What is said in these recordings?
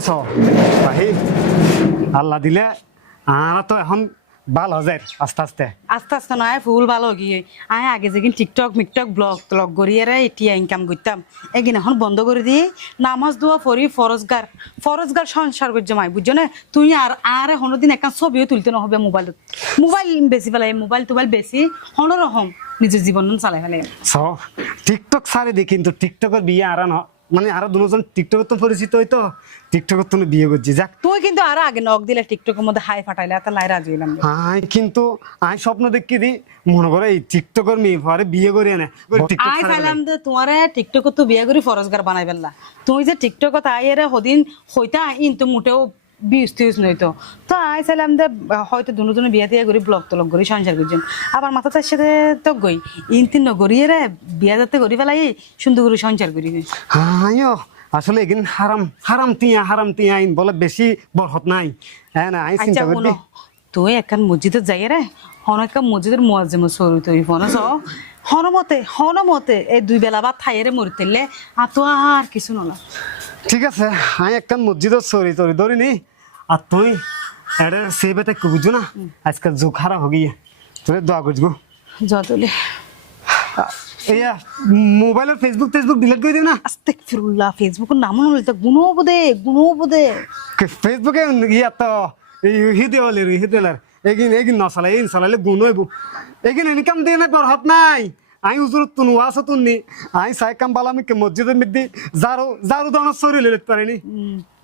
এসো ভাই আল্লাহ দিলে আর তো এখন ভালো হয়ে যায় আস্তে আস্তে আস্তে আস্তে নয় ফুল ভালো গিয়ে আয় আগে যেদিন টিকটক মিকটক ব্লগ ট্লগ করিয়ে এটিয়া ইনকাম করতাম এগিন এখন বন্ধ করে দিয়ে নামাজ দোয়া পড়ি ফরজগার সংসার করছে মাই বুঝছো না তুই আর হনোদিন একটা ছবিও তুলতে না হবে মোবাইল বেশি ফেলাই মোবাইল টোবাইল বেশি হনরকম নিজের জীবন চালাই ফেলে সো টিকটক সারে দিই কিন্তু টিকটকের বিয়ে আর মানে আরো দুজন টিকটকের তো পরিচিত হইতো টিকটকের তো বিয়ে করছি যাক তুই কিন্তু আরো আগে নখ দিলে টিকটকের মধ্যে হাই ফাটাইলে এত লাই রাজি হইলাম আয় কিন্তু আয় স্বপ্ন দেখি দি মনে করে এই টিকটকের মেয়ে পরে বিয়ে করে এনে আই ফাইলাম যে তোমারে টিকটকত তো বিয়ে করে ফরজগার বানাই ফেললা তুমি যে টিকটকত আইয়ের হদিন হইতা ইনতো মোটেও বিউজ নইতো তো আই চাইলাম যে হয়তো দুজনে বিয়ে দিয়ে করি ব্লগ তলগ করি সংসার করছেন আবার মাথা তার সাথে তো গই ইনতি নগরিয়ে রে বিয়া যাতে করি ফেলাই সুন্দর করে সংসার করি হ্যাঁ আসলে এগিন হারাম তিয়া আইন বলে বেশি বরহত নাই হ্যাঁ না আই চিন্তা করবি তুই একখান মসজিদে যাই রে অনেক মসজিদের মোয়াজ্জেম সরু তৈরি ফোনস হনমতে এই দুই বেলা বা থাইয়েরে মরিতেলে আর তো আর কিছু নলা ঠিক আছে আমি একটা মসজিদত সরি তরি ধরিনি আর তুই এটা সেবেতে বুঝছো না আজকাল যুগ খারাপ হয়ে তুই দোয়া করছো যতলে এইয়া মোবাইলের ফেসবুক ডিলিট করে দিও না আস্তাগফিরুল্লাহ ফেসবুকের নাম নলে তো গুণ বোধে ফেসবুকে ইয়া তো হিদেওয়ালের এগিন নচালাই এই চালাইলে গুণ হইব এগিন ইনকাম দিয়ে নাই বরহত নাই আই উজুরত তুন ওয়াস তুননি আই সাই কাম বালামি কে মসজিদের মধ্যে জারু দানো সরি লেতে পারিনি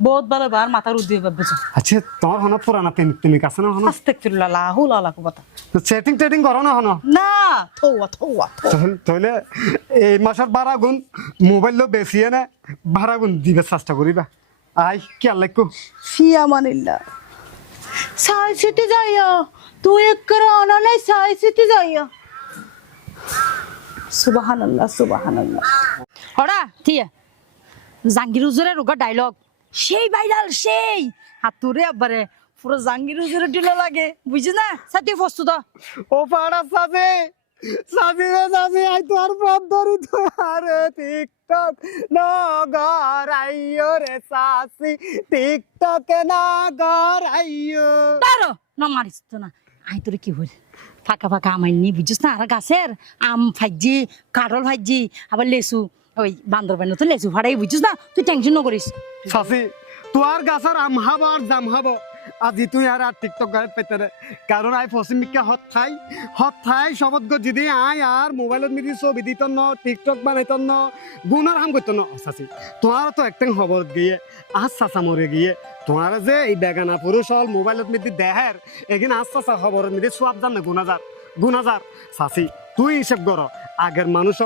বহুত ভালো বার মাথার উদ্যোগ ভাবছো আচ্ছা তোমার হন পুরানা প্রেমিক আছে না হন আস্তাগফিরুল্লাহ লা হাওলা ওয়ালা কুওয়াতা তো টেটিং করো না হন না থৌয়া তাহলে এই মাসের 12 গুণ মোবাইল লো বেশি না 12 গুণ দিবে চেষ্টা করিবা আই কি আল্লাহ কো ফিয়া মানিল্লাহ সাই সিটি যাইয়া তুই একর আনা নাই সাই সিটি যাইয়া সুবহানাল্লাহ হড়া ঠিক জাঙ্গির হুজুরের রোগা ডায়লগ সেই ভাইরাল সেই হাতুরে আবারে পুরো জাঙ্গির হুজুরের ডিলো লাগে বুঝছিস না সাথে প্রস্তুত ও পাড়া সাজে আই তো আর পথ ধরি তো আরে টিকটক নগর আইয়ো রে সাসি টিকটক নগর আইয়ো তারো না মারিস তো না আই তোরে কি হল ফাঁকা আমাইনি বুঝছিস না আর গাছের আম ভাজি কাঠল ভাজি আবার লেসু ওই বান্দরবান তো লেসু ফাড়াই বুঝছিস না তুই টেনশন ন করিস সাসি তোর গাছের আম হাবো আর জাম হাবো আজি তুই আর টিকটক গায়ে পেতে রে কারণ আই পশ্চিমিকা হত খাই সবত যদি আই আর মোবাইলত মিদি ছবি দিত ন টিকটক বানাইত ন গুণার হাম করত ন সাসি তোমার তো একটাং খবর গিয়ে আজ চাচা মরে গিয়ে তোমার যে এই বেগানা পুরুষ হল মোবাইলত মিদি দেহের এগিন আজ চাচা খবর মিদি সব জান না গুণাজার সাসি তুই হিসেব কর আগের মানুষক